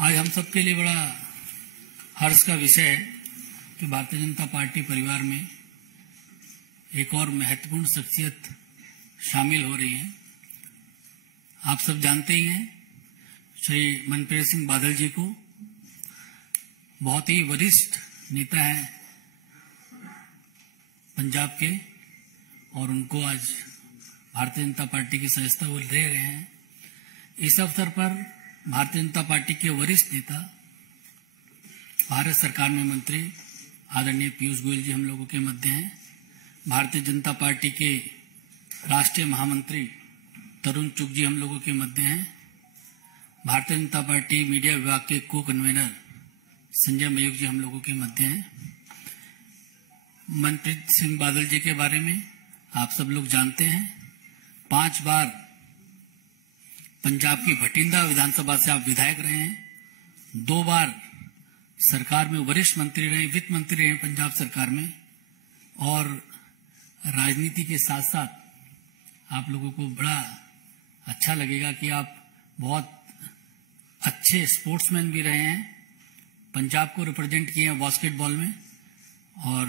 आज हम सबके लिए बड़ा हर्ष का विषय है कि भारतीय जनता पार्टी परिवार में एक और महत्वपूर्ण शख्सियत शामिल हो रही है। आप सब जानते ही हैं श्री मनप्रीत सिंह बादल जी को, बहुत ही वरिष्ठ नेता है पंजाब के, और उनको आज भारतीय जनता पार्टी की सदस्यता वो ले रहे हैं। इस अवसर पर भारतीय जनता पार्टी के वरिष्ठ नेता, भारत सरकार में मंत्री आदरणीय पीयूष गोयल जी हम लोगों के मध्य हैं। भारतीय जनता पार्टी के राष्ट्रीय महामंत्री तरुण चुग जी हम लोगों के मध्य हैं। भारतीय जनता पार्टी मीडिया विभाग के को कन्वीनर संजय मयूख जी हम लोगों के मध्य हैं। मनप्रीत सिंह बादल जी के बारे में आप सब लोग जानते हैं। 5 बार पंजाब की भटिंडा विधानसभा से आप विधायक रहे हैं। 2 बार सरकार में वरिष्ठ मंत्री रहे, वित्त मंत्री रहे पंजाब सरकार में, और राजनीति के साथ साथ आप लोगों को बड़ा अच्छा लगेगा कि आप बहुत अच्छे स्पोर्ट्समैन भी रहे हैं। पंजाब को रिप्रेजेंट किए हैं बास्केटबॉल में और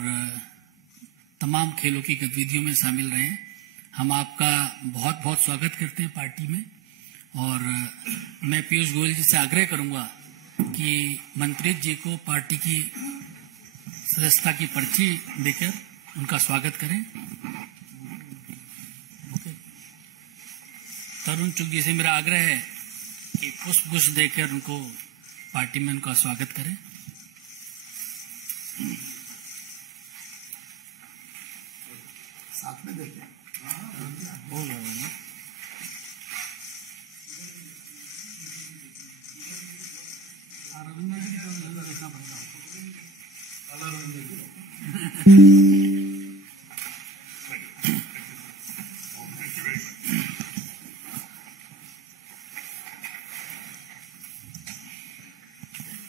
तमाम खेलों की गतिविधियों में शामिल रहे हैं। हम आपका बहुत बहुत स्वागत करते हैं पार्टी में, और मैं पीयूष गोयल जी से आग्रह करूंगा कि मनप्रीत जी को पार्टी की सदस्यता की पर्ची देकर उनका स्वागत करें। तरुण चुग जी से मेरा आग्रह है कि पुष्प देकर उनको पार्टी में उनका स्वागत करें। साथ में देते हैं।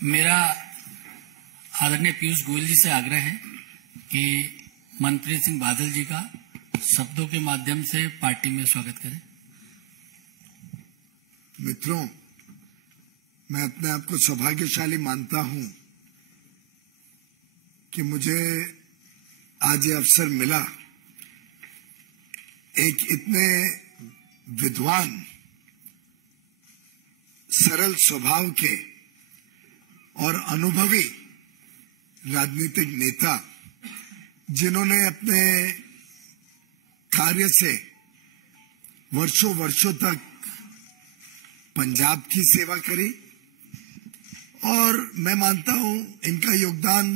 मेरा आदरणीय पीयूष गोयल जी से आग्रह है कि मनप्रीत सिंह बादल जी का शब्दों के माध्यम से पार्टी में स्वागत करें। मित्रों, मैं अपने आप को सौभाग्यशाली मानता हूं कि मुझे आज ये अवसर मिला एक इतने विद्वान, सरल स्वभाव के और अनुभवी राजनीतिक नेता, जिन्होंने अपने कार्य से वर्षों वर्षों तक पंजाब की सेवा करी, और मैं मानता हूं इनका योगदान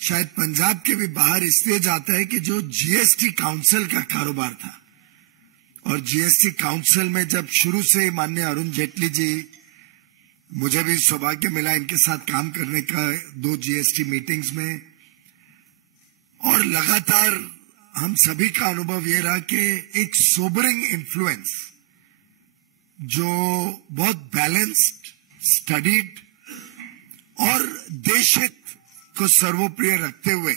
शायद पंजाब के भी बाहर इसलिए जाता है कि जो जीएसटी काउंसिल का कारोबार था, और जीएसटी काउंसिल में जब शुरू से माननीय अरुण जेटली जी, मुझे भी सौभाग्य मिला इनके साथ काम करने का 2 जीएसटी मीटिंग्स में, और लगातार हम सभी का अनुभव ये रहा कि एक सोबरिंग इन्फ्लुएंस जो बहुत बैलेंस्ड, स्टडीड और देशहित को सर्वोप्रिय रखते हुए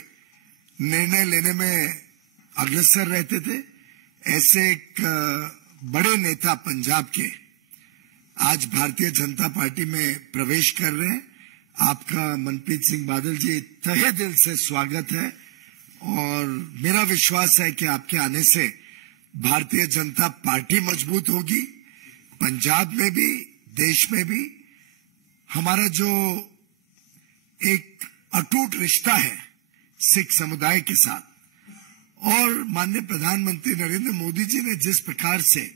निर्णय लेने में अग्रसर रहते थे, ऐसे एक बड़े नेता पंजाब के आज भारतीय जनता पार्टी में प्रवेश कर रहे हैं। आपका मनप्रीत सिंह बादल जी तहे दिल से स्वागत है, और मेरा विश्वास है कि आपके आने से भारतीय जनता पार्टी मजबूत होगी, पंजाब में भी, देश में भी। हमारा जो एक अटूट रिश्ता है सिख समुदाय के साथ, और माननीय प्रधानमंत्री नरेंद्र मोदी जी ने जिस प्रकार से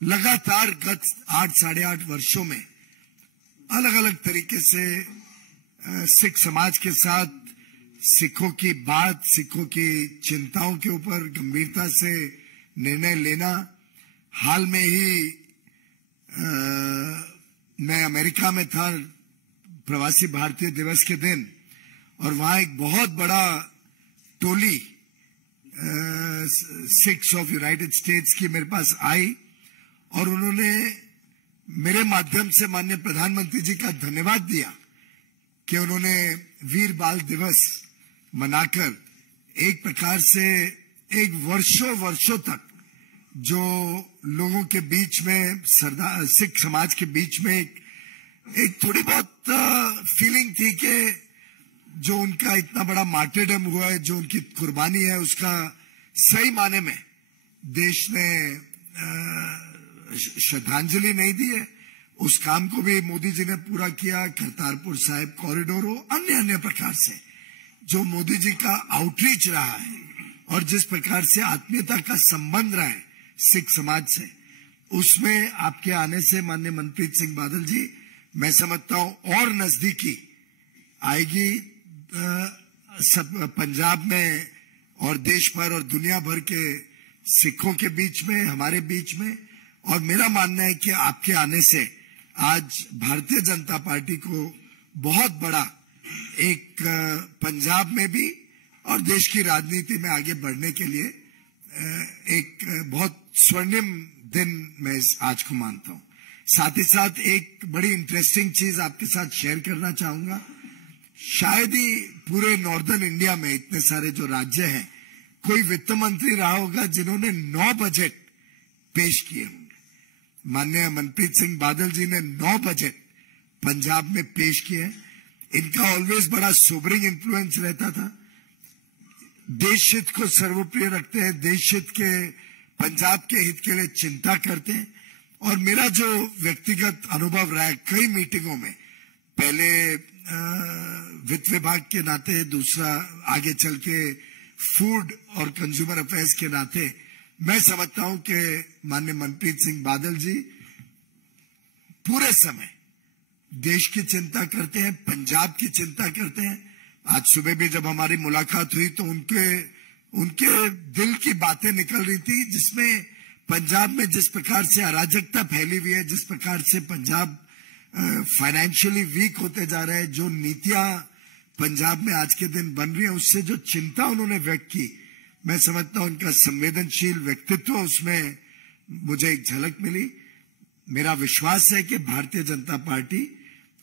लगातार गत 8 साढ़े 8 वर्षों में अलग अलग तरीके से सिख समाज के साथ सिखों की बात, सिखों की चिंताओं के ऊपर गंभीरता से निर्णय लेना। हाल में ही मैं अमेरिका में था प्रवासी भारतीय दिवस के दिन, और वहां एक बहुत बड़ा टोली सिख्स ऑफ यूनाइटेड स्टेट्स की मेरे पास आई, और उन्होंने मेरे माध्यम से माननीय प्रधानमंत्री जी का धन्यवाद दिया कि उन्होंने वीर बाल दिवस मनाकर एक प्रकार से एक वर्षों तक जो लोगों के बीच में, सरदार सिख समाज के बीच में एक एक थोड़ी बहुत फीलिंग थी कि जो उनका इतना बड़ा मार्टिरडम हुआ है, जो उनकी कुर्बानी है, उसका सही माने में देश ने श्रद्धांजलि नहीं दी है। उस काम को भी मोदी जी ने पूरा किया। करतारपुर साहिब कॉरिडोर हो, अन्य अन्य प्रकार से जो मोदी जी का आउटरीच रहा है और जिस प्रकार से आत्मीयता का संबंध रहा है सिख समाज से, उसमें आपके आने से माननीय मनप्रीत सिंह बादल जी, मैं समझता हूं और नजदीकी आएगी सब पंजाब में और देश भर और दुनिया भर के सिखों के बीच में, हमारे बीच में। और मेरा मानना है कि आपके आने से आज भारतीय जनता पार्टी को बहुत बड़ा एक पंजाब में भी और देश की राजनीति में आगे बढ़ने के लिए एक बहुत स्वर्णिम दिन मैं आज को मानता हूं। साथ ही साथ एक बड़ी इंटरेस्टिंग चीज आपके साथ शेयर करना चाहूंगा। शायद ही पूरे नॉर्दर्न इंडिया में इतने सारे जो राज्य हैं, कोई वित्त मंत्री रहा होगा जिन्होंने 9 बजट पेश किए होंगे। माननीय मनप्रीत सिंह बादल जी ने 9 बजट पंजाब में पेश किए। इनका ऑलवेज बड़ा सोबरिंग इन्फ्लुएंस रहता था। देश हित को सर्वप्रिय रखते हैं, देश हित के पंजाब के हित के लिए चिंता करते हैं। और मेरा जो व्यक्तिगत अनुभव रहा है कई मीटिंगों में, पहले वित्त विभाग के नाते, दूसरा आगे चल के फूड और कंज्यूमर अफेयर्स के नाते, मैं समझता हूं कि माननीय मनप्रीत सिंह बादल जी पूरे समय देश की चिंता करते हैं, पंजाब की चिंता करते हैं। आज सुबह भी जब हमारी मुलाकात हुई तो उनके दिल की बातें निकल रही थी, जिसमें पंजाब में जिस प्रकार से अराजकता फैली हुई है, जिस प्रकार से पंजाब फाइनेंशियली वीक होते जा रहे हैं, जो नीतियां पंजाब में आज के दिन बन रही है, उससे जो चिंता उन्होंने व्यक्त की, मैं समझता हूं उनका संवेदनशील व्यक्तित्व, उसमें मुझे एक झलक मिली। मेरा विश्वास है कि भारतीय जनता पार्टी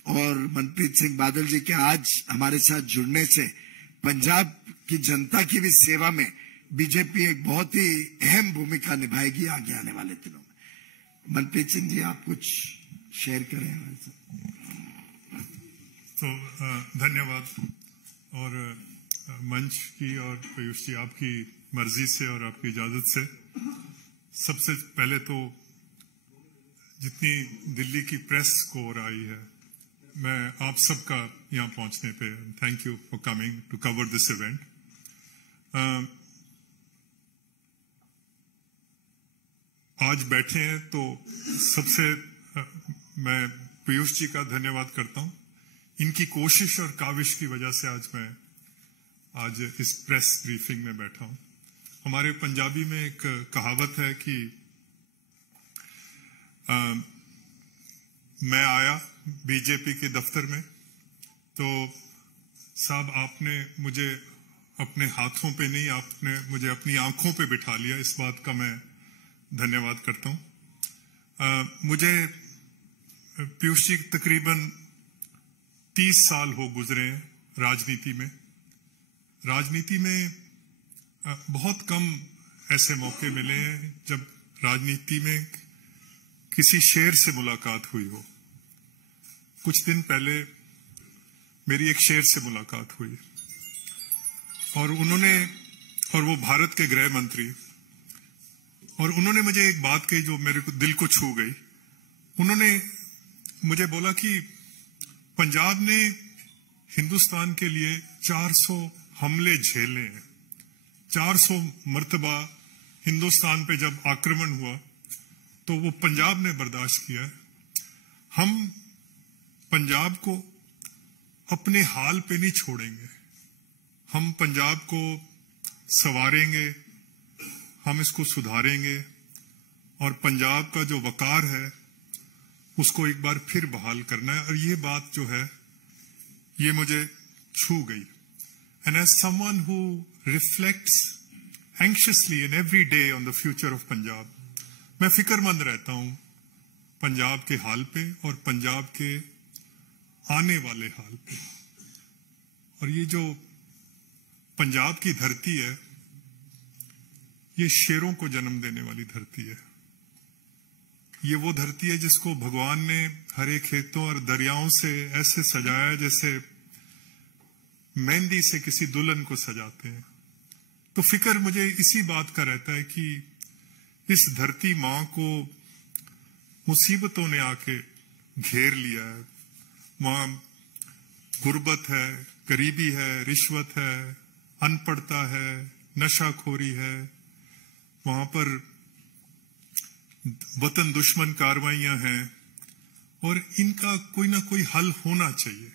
और मनप्रीत सिंह बादल जी के आज हमारे साथ जुड़ने से पंजाब की जनता की भी सेवा में बीजेपी एक बहुत ही अहम भूमिका निभाएगी आगे आने वाले दिनों में। मनप्रीत सिंह जी, आप कुछ शेयर करें हमारे साथ। तो धन्यवाद। और मंच की और पीयूष जी आपकी मर्जी से और आपकी इजाजत से सबसे पहले तो जितनी दिल्ली की प्रेस को आई है, मैं आप सबका यहाँ पहुंचने पे thank you for coming to cover this event. आज बैठे हैं तो सबसे मैं पीयूष जी का धन्यवाद करता हूं। इनकी कोशिश और काविश की वजह से आज इस प्रेस ब्रीफिंग में बैठा हूं। हमारे पंजाबी में एक कहावत है कि मैं आया बीजेपी के दफ्तर में तो साहब आपने मुझे अपने हाथों पे नहीं, आपने मुझे अपनी आंखों पे बिठा लिया। इस बात का मैं धन्यवाद करता हूं। मुझे पीयूष जी तकरीबन 30 साल हो गुजरे हैं राजनीति में। राजनीति में बहुत कम ऐसे मौके मिले हैं जब राजनीति में किसी शेर से मुलाकात हुई हो। कुछ दिन पहले मेरी एक शेर से मुलाकात हुई और वो भारत के गृह मंत्री, और उन्होंने मुझे एक बात कही जो मेरे को दिल को छू गई। उन्होंने मुझे बोला कि पंजाब ने हिंदुस्तान के लिए 400 हमले झेले हैं। 400 मर्तबा हिंदुस्तान पे जब आक्रमण हुआ तो वो पंजाब ने बर्दाश्त किया है। हम पंजाब को अपने हाल पे नहीं छोड़ेंगे। हम पंजाब को संवारेंगे, हम इसको सुधारेंगे और पंजाब का जो वकार है उसको एक बार फिर बहाल करना है। और ये बात जो है ये मुझे छू गई। And as someone who reflects anxiously in every day on the future of Punjab, मैं फिक्रमंद रहता हूं पंजाब के हाल पे और पंजाब के आने वाले हाल पे। और ये जो पंजाब की धरती है ये शेरों को जन्म देने वाली धरती है। ये वो धरती है जिसको भगवान ने हरे खेतों और दरियाओं से ऐसे सजाया जैसे मेहंदी से किसी दुल्हन को सजाते हैं। तो फिक्र मुझे इसी बात का रहता है कि इस धरती मां को मुसीबतों ने आके घेर लिया है। वहां गुर्बत है, गरीबी है, रिश्वत है, अनपढ़ता है, नशाखोरी है। वहां पर वतन दुश्मन कार्रवाइयां हैं और इनका कोई ना कोई हल होना चाहिए।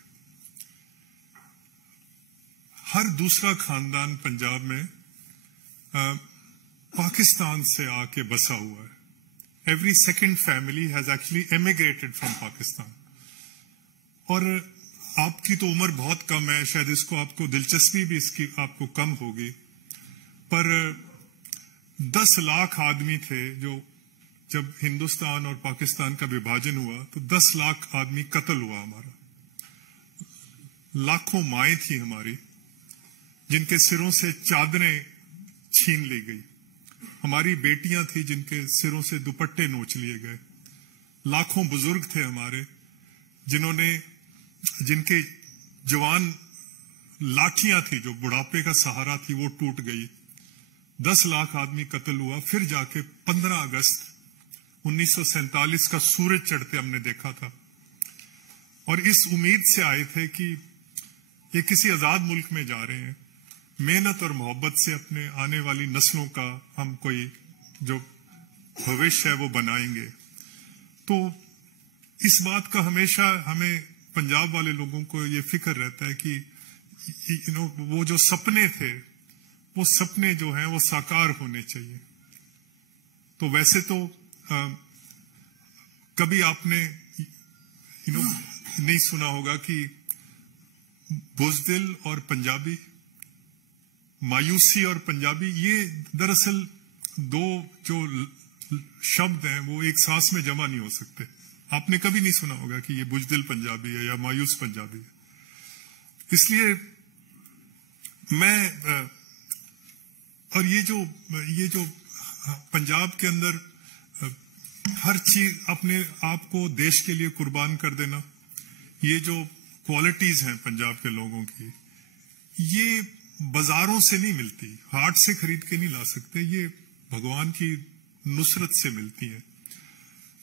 हर दूसरा खानदान पंजाब में पाकिस्तान से आके बसा हुआ है। Every second family has actually emigrated from Pakistan. और आपकी तो उम्र बहुत कम है, शायद इसको आपको दिलचस्पी भी इसकी आपको कम होगी, पर 10 लाख आदमी थे जो जब हिंदुस्तान और पाकिस्तान का विभाजन हुआ तो 10 लाख आदमी कत्ल हुआ हमारा। लाखों माएं थी हमारी जिनके सिरों से चादरें छीन ली गई। हमारी बेटियां थी जिनके सिरों से दुपट्टे नोच लिए गए। लाखों बुजुर्ग थे हमारे जिनके जवान लाठियां थी जो बुढ़ापे का सहारा थी वो टूट गई। 10 लाख आदमी कत्ल हुआ। फिर जाके 15 अगस्त 1947 का सूरज चढ़ते हमने देखा था और इस उम्मीद से आए थे कि ये किसी आजाद मुल्क में जा रहे हैं, मेहनत और मोहब्बत से अपने आने वाली नस्लों का हम कोई जो भविष्य है वो बनाएंगे। तो इस बात का हमेशा हमें पंजाब वाले लोगों को ये फिक्र रहता है कि वो जो सपने थे वो सपने जो हैं वो साकार होने चाहिए। तो वैसे तो कभी आपने नहीं सुना होगा कि बुज़दिल और पंजाबी, मायूसी और पंजाबी, ये दरअसल दो जो शब्द हैं वो एक सांस में जमा नहीं हो सकते। आपने कभी नहीं सुना होगा कि ये बुज़दिल पंजाबी है या मायूस पंजाबी है। इसलिए मैं और ये जो पंजाब के अंदर हर चीज अपने आप को देश के लिए कुर्बान कर देना, ये जो क्वालिटीज हैं पंजाब के लोगों की, ये बाजारों से नहीं मिलती, हाट से खरीद के नहीं ला सकते, ये भगवान की नुसरत से मिलती है।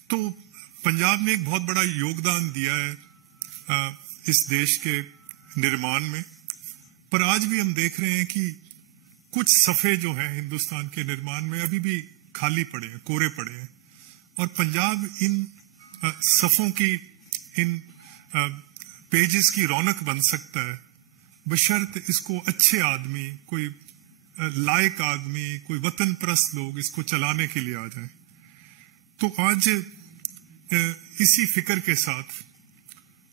तो पंजाब ने एक बहुत बड़ा योगदान दिया है इस देश के निर्माण में, पर आज भी हम देख रहे हैं कि कुछ सफ़े जो हैं हिंदुस्तान के निर्माण में अभी भी खाली पड़े हैं, कोरे पड़े हैं। और पंजाब इन सफ़ों की, इन पेजेस की रौनक बन सकता है बशर्त इसको अच्छे आदमी, कोई लायक आदमी, कोई वतन परस्त लोग इसको चलाने के लिए आ जाएं। तो आज इसी फिक्र के साथ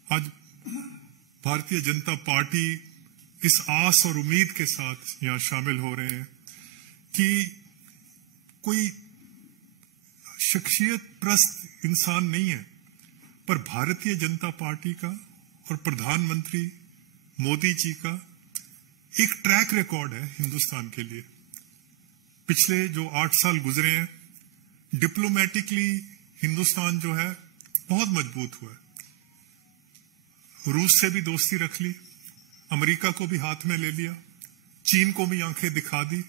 आज भारतीय जनता पार्टी इस आस और उम्मीद के साथ यहां शामिल हो रहे हैं कि कोई शख्सियत प्रस्त इंसान नहीं है, पर भारतीय जनता पार्टी का और प्रधानमंत्री मोदी जी का एक ट्रैक रिकॉर्ड है हिंदुस्तान के लिए। पिछले जो 8 साल गुजरे हैं, डिप्लोमेटिकली हिंदुस्तान जो है बहुत मजबूत हुआ है। रूस से भी दोस्ती रख ली, अमेरिका को भी हाथ में ले लिया, चीन को भी आंखें दिखा दी।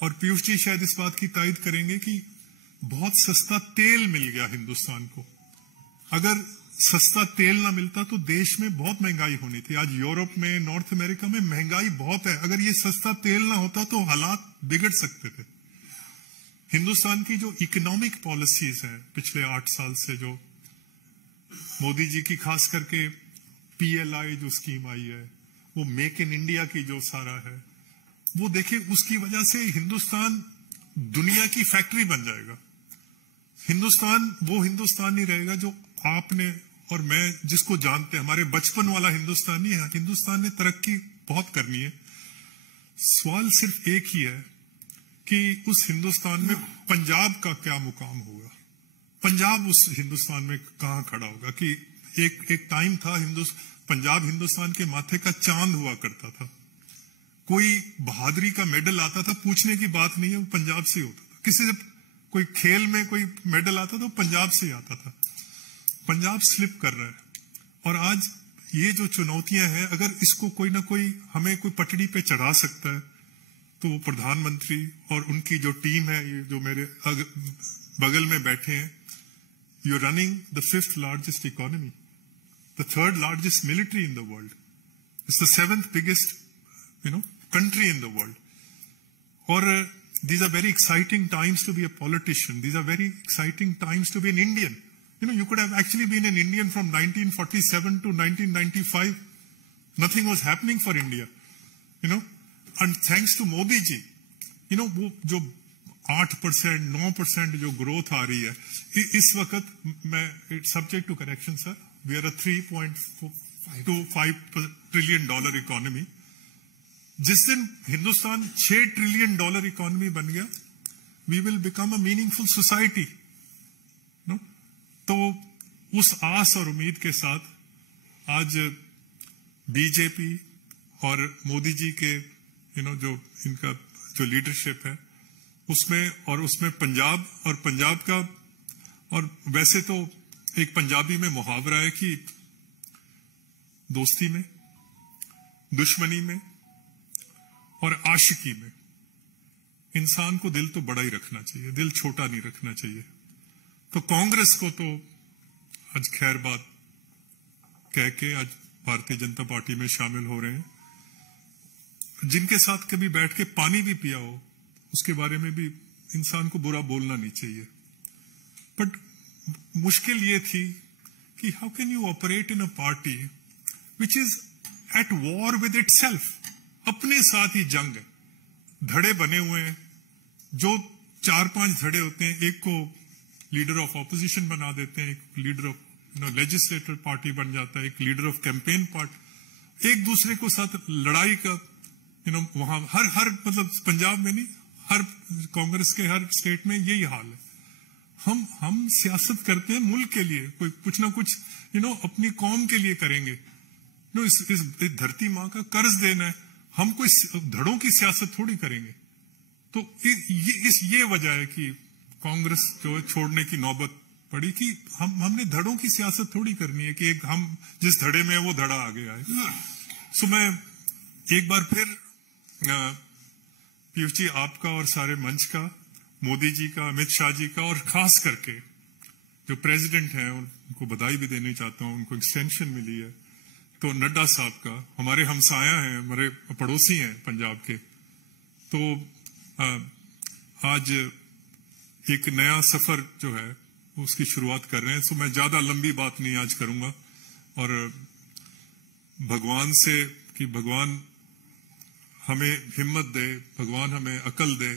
और पीयूष जी शायद इस बात की तायद करेंगे कि बहुत सस्ता तेल मिल गया हिंदुस्तान को। अगर सस्ता तेल ना मिलता तो देश में बहुत महंगाई होनी थी। आज यूरोप में, नॉर्थ अमेरिका में महंगाई बहुत है। अगर ये सस्ता तेल ना होता तो हालात बिगड़ सकते थे। हिंदुस्तान की जो इकोनॉमिक पॉलिसीज हैं पिछले 8 साल से, जो मोदी जी की खास करके PLI जो स्कीम आई है, वो मेक इन इंडिया की जो सारा है, वो देखिए उसकी वजह से हिंदुस्तान दुनिया की फैक्ट्री बन जाएगा। हिंदुस्तान वो हिंदुस्तान नहीं रहेगा जो आपने और मैं जिसको जानते हैं, हमारे बचपन वाला हिंदुस्तान नहीं है। हिंदुस्तान ने तरक्की बहुत करनी है। सवाल सिर्फ एक ही है कि उस हिंदुस्तान में पंजाब का क्या मुकाम होगा, पंजाब उस हिंदुस्तान में कहां खड़ा होगा। कि एक टाइम था पंजाब हिंदुस्तान के माथे का चांद हुआ करता था। कोई बहादुरी का मेडल आता था, पूछने की बात नहीं है, वो पंजाब से होता था। किसी से कोई खेल में कोई मेडल आता तो पंजाब से ही आता था। पंजाब स्लिप कर रहा है। और आज ये जो चुनौतियां हैं, अगर इसको कोई ना कोई हमें कोई पटड़ी पे चढ़ा सकता है तो वो प्रधानमंत्री और उनकी जो टीम है, ये जो मेरे बगल में बैठे हैं, you are running the 5th largest economy, the 3rd largest military in the world, it's the 7th biggest country in the world. Or these are very exciting times to be a politician. These are very exciting times to be an Indian. You could have actually been an Indian from 1947 to 1995. Nothing was happening for India. And thanks to Modi ji, वो जो 8%, 9% जो growth आ रही है, इस वक्त मैं, subject to correction sir, we are a $3.25 trillion economy. जिस दिन हिंदुस्तान $6 trillion इकोनॉमी बन गया, we will become a meaningful society. तो उस आस और उम्मीद के साथ आज बीजेपी और मोदी जी के जो इनका जो लीडरशिप है उसमें पंजाब का, और वैसे तो एक पंजाबी में मुहावरा है कि दोस्ती में, दुश्मनी में और आशिकी में इंसान को दिल तो बड़ा ही रखना चाहिए, दिल छोटा नहीं रखना चाहिए। तो कांग्रेस को तो आज खैर बात कह के आज भारतीय जनता पार्टी में शामिल हो रहे हैं। जिनके साथ कभी बैठ के पानी भी पिया हो, उसके बारे में भी इंसान को बुरा बोलना नहीं चाहिए। बट मुश्किल ये थी कि how can you operate in a party which is at war with itself, अपने साथ ही जंग है, धड़े बने हुए हैं, जो 4-5 धड़े होते हैं, एक को लीडर ऑफ ऑपोजिशन बना देते हैं, एक लीडर ऑफ लेजिस्लेटिव पार्टी बन जाता है, एक लीडर ऑफ कैंपेन पार्टी, एक दूसरे को साथ लड़ाई का वहां हर मतलब पंजाब में नहीं, हर कांग्रेस के हर स्टेट में यही हाल है। हम सियासत करते हैं मुल्क के लिए, कोई कुछ ना कुछ अपनी कौम के लिए करेंगे। इस धरती माँ का कर्ज देना है, हम कोई धड़ों की सियासत थोड़ी करेंगे। तो ये वजह है कि कांग्रेस जो छोड़ने की नौबत पड़ी कि हमने धड़ों की सियासत थोड़ी करनी है कि हम जिस धड़े में है वो धड़ा आगे आए। सो मैं एक बार फिर पीयूष जी आपका और सारे मंच का, मोदी जी का, अमित शाह जी का, और खास करके जो प्रेसिडेंट हैं उनको बधाई भी देनी चाहता हूं, उनको एक्सटेंशन मिली है। तो नड्डा साहब का, हमारे हमसाया हैं, हमारे पड़ोसी हैं पंजाब के, तो आज एक नया सफर जो है उसकी शुरुआत कर रहे हैं। सो मैं ज्यादा लंबी बात नहीं आज करूंगा, और भगवान से कि भगवान हमें हिम्मत दे, भगवान हमें अकल दे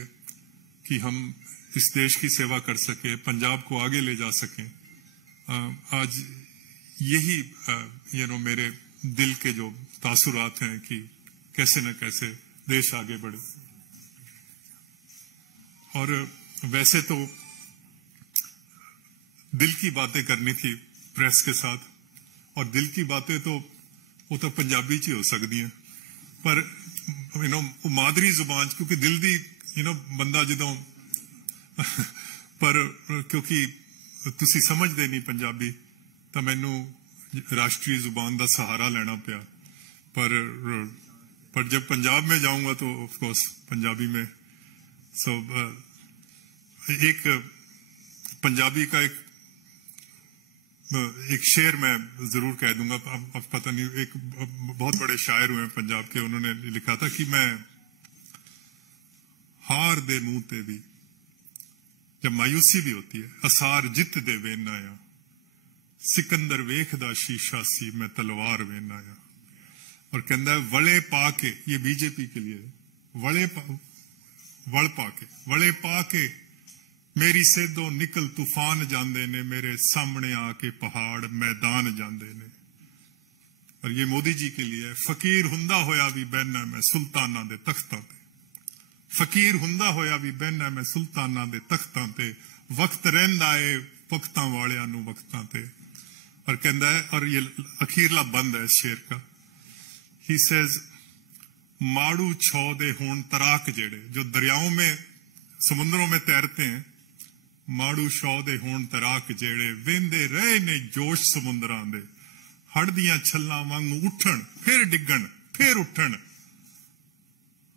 कि हम इस देश की सेवा कर सके, पंजाब को आगे ले जा सकें। आज यही मेरे दिल के जो तासुरात हैं कि कैसे न कैसे देश आगे बढ़े। और वैसे तो दिल की बातें करनी थी प्रेस के साथ, और दिल की बातें तो वो तो पंजाबी च ही हो सकती हैं, पर मादरी जुबान, क्योंकि दिल दी बंदा जदों पर क्योंकि तुसी समझदे नहीं पंजाबी, तो मैनू राष्ट्रीय जुबान का सहारा लेना पिया। पर जब पंजाब में जाऊंगा तो ऑफ कोर्स पंजाबी में। सो एक पंजाबी का एक शेर मैं जरूर कह दूंगा, अब पता नहीं, एक बहुत बड़े शायर हुए हैं पंजाब के, उन्होंने लिखा था कि मैं हार दे मुंह ते भी, जब मायूसी भी होती है, असार जित दे वेना या, सिकंदर वेखदा शीशा सी मैं तलवार वेना या। और कहता है वले पाके, ये बीजेपी के लिए, वले पाके मेरी सेदो निकल तूफान जांदे ने, मेरे सामने आके पहाड़ मैदान जांदे ने। और ये मोदी जी के लिए, फकीर हुंदा होया भी बहना मैं सुल्ताना दे तख्तां ते, फकीर हुंदा होया भी बहना मैं सुल्ताना दे तख्तां ते, वक्त रहिंदा है वक्तां वालियां नूं वक्तां ते। और कहता है, और ये अखीरला बंद है इस शेर का, ही सेज माड़ू छौ दे होण तराक जेड़े, जो दरियाओं में समुद्रों में तैरते हैं, माड़ू शौ दे होण तराक जेड़े वेंदे रहे ने जोश समुंदरां दे हड़ दियां छल्लां वांगू उठण फिर डिगण फिर उठण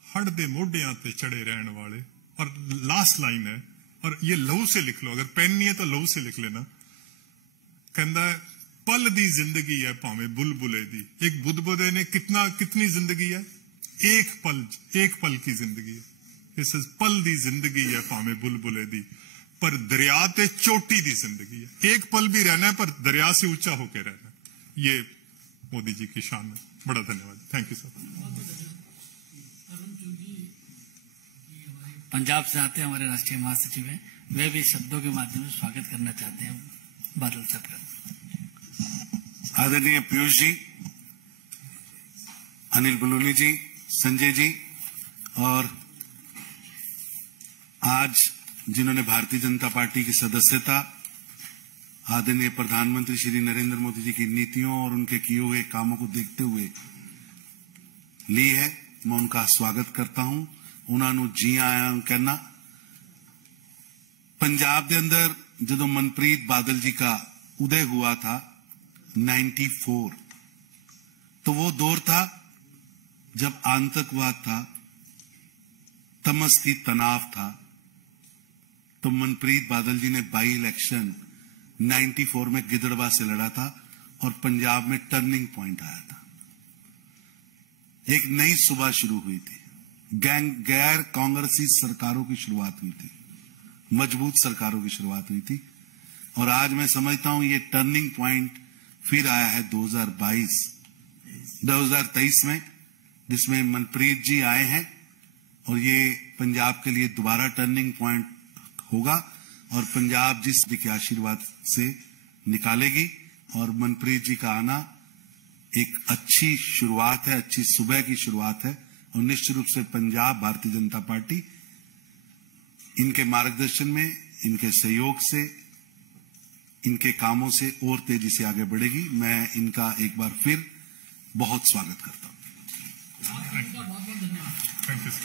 हड़ दे मोढियां ते चढ़े रहन वाले। और लास्ट लाइन है, और ये लहू से लिख लो, अगर पेन नहीं है तो लहू से लिख लेना। कहंदा है पल दी जिंदगी है भावें बुलबुले दी। एक बुदबुदे ने कितनी जिंदगी है? एक पल की जिंदगी है। इस पल दी जिंदगी है भावें बुलबुले दी, पर दरिया ते चोटी दी जिंदगी है। एक पल भी रहना है पर दरिया से ऊंचा होकर रहना है। ये मोदी जी की शान है। बड़ा धन्यवाद। Thank you sir. पंजाब से आते हैं हमारे राष्ट्रीय महासचिव हैं, वे भी शब्दों के माध्यम से स्वागत करना चाहते हैं बादल साहब का। आदरणीय पीयूष जी, अनिल बलूनी जी, संजय जी, और आज जिन्होंने भारतीय जनता पार्टी की सदस्यता आदरणीय प्रधानमंत्री श्री नरेंद्र मोदी जी की नीतियों और उनके किए हुए कामों को देखते हुए ली है, मैं उनका स्वागत करता हूं। उन्होंने जी आया कहना। पंजाब के अंदर जो मनप्रीत बादल जी का उदय हुआ था 94, तो वो दौर था जब आतंकवाद था, तमस थी, तनाव था। तो मनप्रीत बादल जी ने बाई इलेक्शन 94 में गिदड़वा से लड़ा था और पंजाब में टर्निंग पॉइंट आया था। एक नई सुबह शुरू हुई थी, गैर कांग्रेसी सरकारों की शुरुआत हुई थी, मजबूत सरकारों की शुरुआत हुई थी। और आज मैं समझता हूं ये टर्निंग पॉइंट फिर आया है 2023 में, जिसमें मनप्रीत जी आए हैं और ये पंजाब के लिए दोबारा टर्निंग पॉइंट होगा और पंजाब जिस के आशीर्वाद से निकालेगी। और मनप्रीत जी का आना एक अच्छी शुरुआत है, अच्छी सुबह की शुरुआत है। और निश्चित रूप से पंजाब भारतीय जनता पार्टी इनके मार्गदर्शन में, इनके सहयोग से, इनके कामों से और तेजी से आगे बढ़ेगी। मैं इनका एक बार फिर बहुत स्वागत करता हूं। Thank you sir.